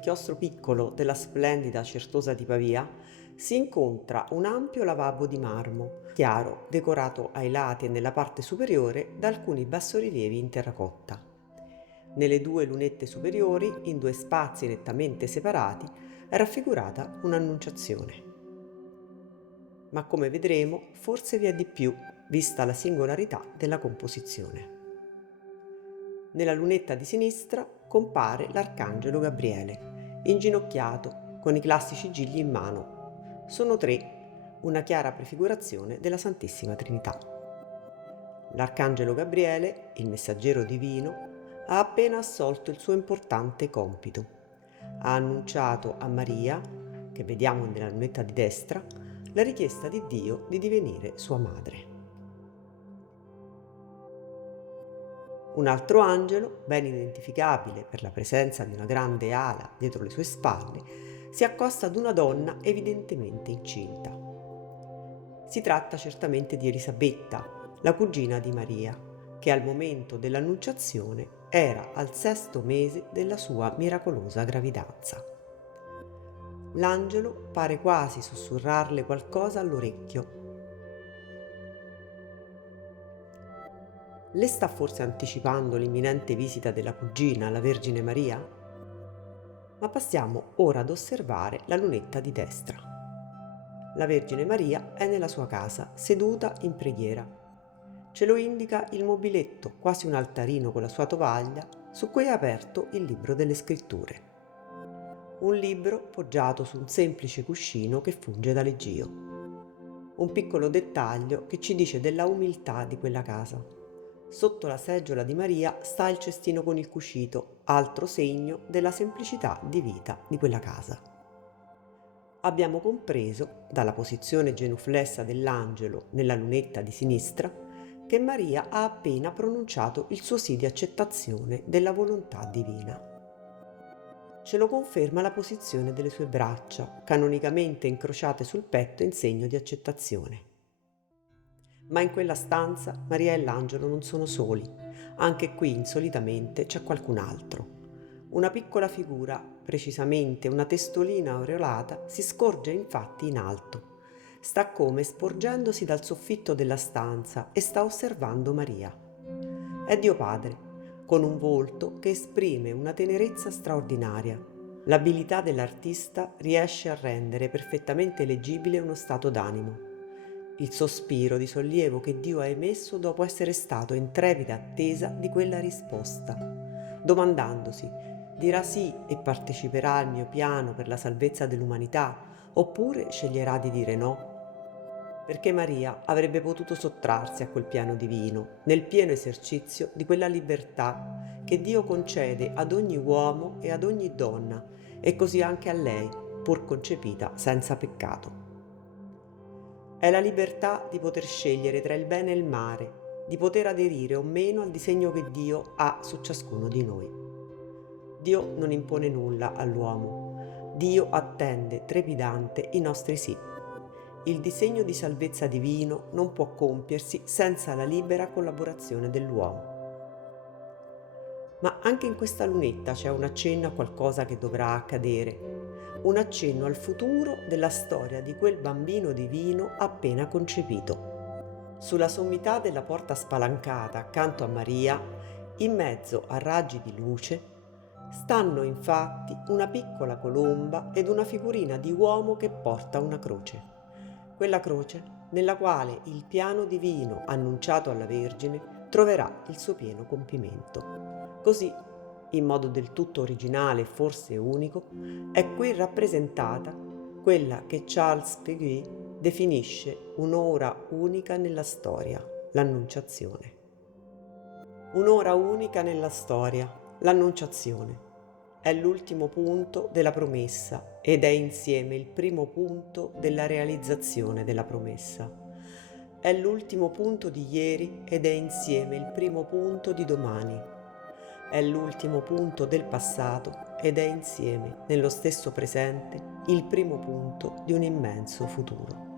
chiostro piccolo della splendida Certosa di Pavia si incontra un ampio lavabo di marmo chiaro, decorato ai lati e nella parte superiore da alcuni bassorilievi in terracotta. Nelle due lunette superiori, in due spazi nettamente separati, è raffigurata un'annunciazione. Ma come vedremo, forse vi è di più, vista la singolarità della composizione. Nella lunetta di sinistra compare l'Arcangelo Gabriele, inginocchiato, con i classici gigli in mano. Sono tre, una chiara prefigurazione della Santissima Trinità. L'Arcangelo Gabriele, il messaggero divino, ha appena assolto il suo importante compito. Ha annunciato a Maria, che vediamo nella lunetta di destra, la richiesta di Dio di divenire sua madre. Un altro angelo, ben identificabile per la presenza di una grande ala dietro le sue spalle, si accosta ad una donna evidentemente incinta. Si tratta certamente di Elisabetta, la cugina di Maria, che al momento dell'annunciazione era al 6° mese della sua miracolosa gravidanza. L'angelo pare quasi sussurrarle qualcosa all'orecchio. Le sta forse anticipando l'imminente visita della cugina alla Vergine Maria? Ma passiamo ora ad osservare la lunetta di destra. La Vergine Maria è nella sua casa, seduta in preghiera. Ce lo indica il mobiletto, quasi un altarino con la sua tovaglia, su cui è aperto il libro delle scritture. Un libro poggiato su un semplice cuscino che funge da leggio. Un piccolo dettaglio che ci dice della umiltà di quella casa. Sotto la seggiola di Maria sta il cestino con il cucito, altro segno della semplicità di vita di quella casa. Abbiamo compreso, dalla posizione genuflessa dell'angelo nella lunetta di sinistra, che Maria ha appena pronunciato il suo sì di accettazione della volontà divina. Ce lo conferma la posizione delle sue braccia, canonicamente incrociate sul petto in segno di accettazione. Ma in quella stanza Maria e l'angelo non sono soli, anche qui insolitamente c'è qualcun altro. Una piccola figura, precisamente una testolina aureolata, si scorge infatti in alto. Sta come sporgendosi dal soffitto della stanza e sta osservando Maria. È Dio Padre, con un volto che esprime una tenerezza straordinaria. L'abilità dell'artista riesce a rendere perfettamente leggibile uno stato d'animo. Il sospiro di sollievo che Dio ha emesso dopo essere stato in trepida attesa di quella risposta, domandandosi: dirà sì e parteciperà al mio piano per la salvezza dell'umanità, oppure sceglierà di dire no? Perché Maria avrebbe potuto sottrarsi a quel piano divino, nel pieno esercizio di quella libertà che Dio concede ad ogni uomo e ad ogni donna, e così anche a lei, pur concepita senza peccato. È la libertà di poter scegliere tra il bene e il male, di poter aderire o meno al disegno che Dio ha su ciascuno di noi. Dio non impone nulla all'uomo. Dio attende trepidante i nostri sì. Il disegno di salvezza divino non può compiersi senza la libera collaborazione dell'uomo. Ma anche in questa lunetta c'è un accenno a qualcosa che dovrà accadere. Un accenno al futuro della storia di quel bambino divino appena concepito. Sulla sommità della porta spalancata accanto a Maria, in mezzo a raggi di luce, stanno infatti una piccola colomba ed una figurina di uomo che porta una croce. Quella croce nella quale il piano divino annunciato alla Vergine troverà il suo pieno compimento. Così, in modo del tutto originale e forse unico, è qui rappresentata quella che Charles Péguy definisce un'ora unica nella storia, l'Annunciazione. Un'ora unica nella storia, l'Annunciazione. È l'ultimo punto della promessa ed è insieme il primo punto della realizzazione della promessa. È l'ultimo punto di ieri ed è insieme il primo punto di domani. È l'ultimo punto del passato ed è insieme, nello stesso presente, il primo punto di un immenso futuro.